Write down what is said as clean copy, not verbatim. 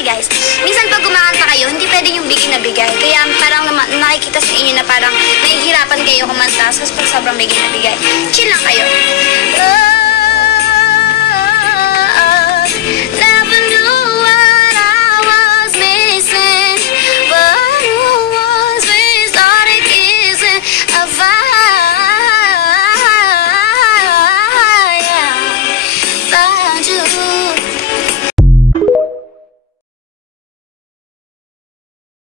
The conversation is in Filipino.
kasi guys, minsan pag kumakanta kayo, hindi pwedeng yung bigay na bigay. Kaya parang nakikita sa inyo na parang nahihirapan kayo kumanta. Tapos pag sobrang bigay na bigay, chill lang kayo.